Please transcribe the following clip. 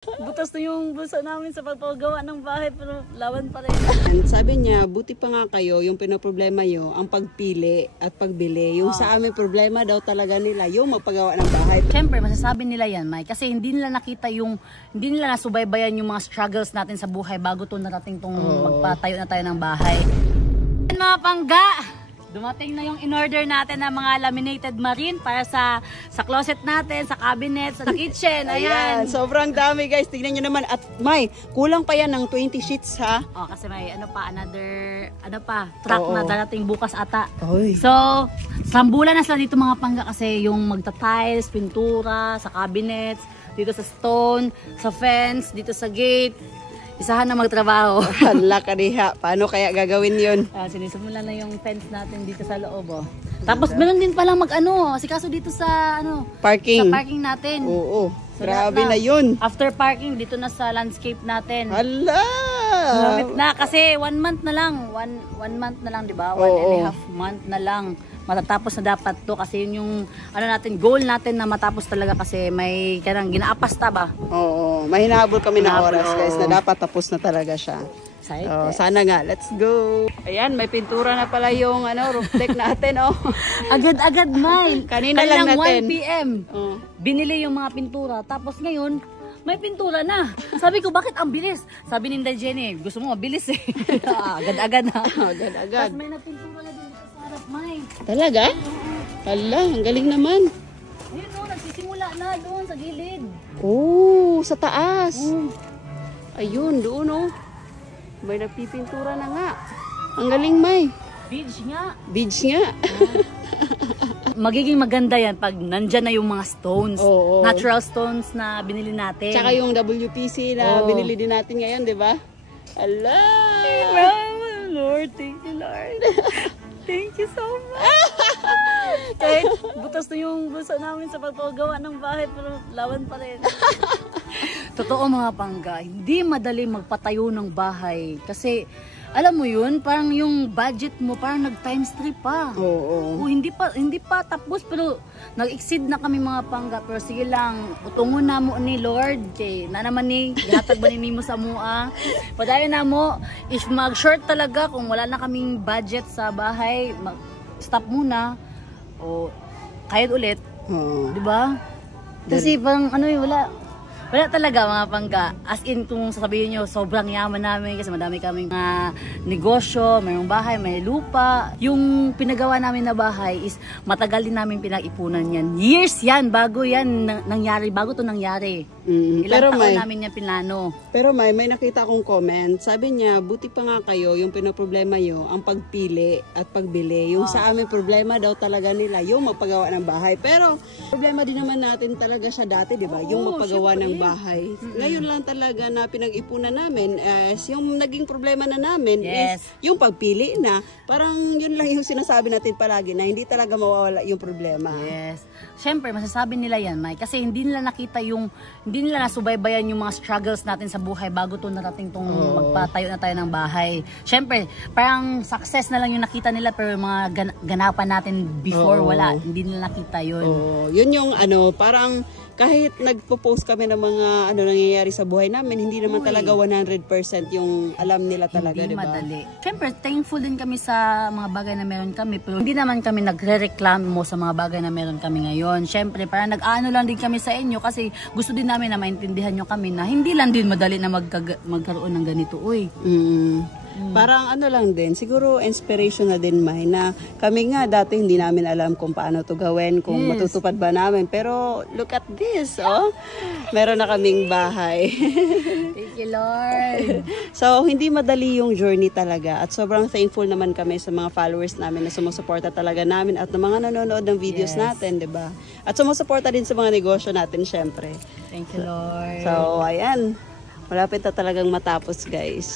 Butas na yung bulsa namin sa pagpagawa ng bahay pero laban pa rin. And sabi niya, buti pa nga kayo, yung pinoproblema nyo, ang pagpili at pagbili. Yung sa amin problema daw talaga nila, yung magpagawa ng bahay. Siyempre, masasabi nila yan, Mike, kasi hindi nila nakita yung, hindi nila nasubaybayan yung mga struggles natin sa buhay bago to narating tong magpatayo na tayo ng bahay. Mga pangga! Dumating na yung in-order natin ng mga laminated marine para sa closet natin, sa cabinet, sa kitchen. Ayan. Sobrang dami guys. Tingnan nyo naman. At may, kulang pa yan ng 20 sheets ha. Oh, kasi may truck na darating bukas ata. Oy. So, sambulan na sila dito mga pangga kasi yung magta-tiles, pintura, sa cabinets, dito sa stone, sa fence, dito sa gate. Isahan na magtrabaho. Hala ka diha. Paano kaya gagawin yun? Sinisimula na yung fence natin dito sa loob. Oh. Tapos meron din palang kasi kaso dito sa parking. Sa parking natin. Oo. So, grabe na yun. After parking dito na sa landscape natin. Hala! Gamit na kasi 1 month na lang. 1 month na lang, di ba? 1.5 month na lang. Matatapos na dapat to kasi yun yung goal natin na matapos talaga kasi may ginaapas ba? Oo, may hinahabol kami ng oras guys na dapat tapos na talaga siya. Sana nga, let's go. Ayan, may pintura na pala yung roof deck natin Agad-agad, Mike. Kanina lang natin 1 PM. Binili yung mga pintura tapos ngayon may pintura na. Sabi ko, bakit ang bilis? Sabi ni Jenny, gusto mo mabilis eh. Agad-agad na. Agad-agad. Tapos may napintura na din sa harap, Mike. Talaga? Hala, ang galing naman. Ayun nagsisimula na doon sa gilid. Sa taas. Ayun, doon may nagpipintura na nga. Ang galing, May. Beach nga. Beach nga. Magiging maganda yan pag nandyan na yung mga stones. Natural stones na binili natin. Tsaka yung WPC na binili din natin ngayon, di ba? Ala! Lord, thank you, Lord. Thank you so much. Kahit butas na yung bulsa namin sa pagpagawa ng bahay pero laban pa rin. Totoo mga pangga, hindi madali magpatayo ng bahay kasi alam mo yun, parang yung budget mo parang nag-times 3 pa. Hindi pa tapos pero nag-exceed na kami mga pangga pero sige lang, utungon na mo ni Lord kay na naman ni ginatag ba ni mo sa mua. Padayon na mo if mag-short talaga kung wala na kaming budget sa bahay, stop muna o kahit ulit. 'Di ba? Kasi parang wala talaga mga pangga. As in, kung sasabihin nyo, sobrang yaman namin kasi madami kaming negosyo, mayroong bahay, may lupa. Yung pinagawa namin na bahay is matagal din namin pinag-ipunan yan. Years yan, bago to nangyari. Ilang taon namin yan pinano. Pero may nakita akong comment. Sabi niya, buti pa nga kayo, yung pinoproblema nyo, ang pagpili at pagbili. Yung sa amin problema daw talaga nila, yung magpagawa ng bahay. Pero problema din naman natin talaga siya dati, di ba? Yung magpagawa ng bahay. Ngayon lang talaga na pinag-ipunan namin yung naging problema na namin is yung pagpili na. Parang yun lang yung sinasabi natin palagi na hindi talaga mawawala yung problema. Siyempre, masasabi nila yan, Mike, kasi hindi nila nakita hindi nila nasubaybayan yung mga struggles natin sa buhay bago to narating tong magpatayo na tayo ng bahay. Siyempre, parang success na lang yung nakita nila pero yung mga ganapan natin before wala. Hindi nila nakita yun. Yun yung parang kahit nagpo-post kami ng mga nangyayari sa buhay namin, hindi naman talaga 100% yung alam nila talaga, hindi diba? Madali. Siyempre, thankful din kami sa mga bagay na meron kami, pero hindi naman kami nagre-reklamo sa mga bagay na meron kami ngayon. Siyempre, parang nag-ano lang din kami sa inyo kasi gusto din namin na maintindihan nyo kami na hindi lang din madali na magkaroon ng ganito. Parang lang din, siguro inspiration na din May na kami nga dati hindi namin alam kung paano to gawin, kung matutupad ba namin. Pero look at this, meron na kaming bahay. Thank you, Lord. So, hindi madali yung journey talaga at sobrang thankful naman kami sa mga followers namin na sumusuporta talaga namin at ng mga nanonood ng videos natin, 'di ba? At sumusuporta din sa mga negosyo natin, syempre. Thank you, Lord. So, ayan. Malapit na talagang matapos, guys.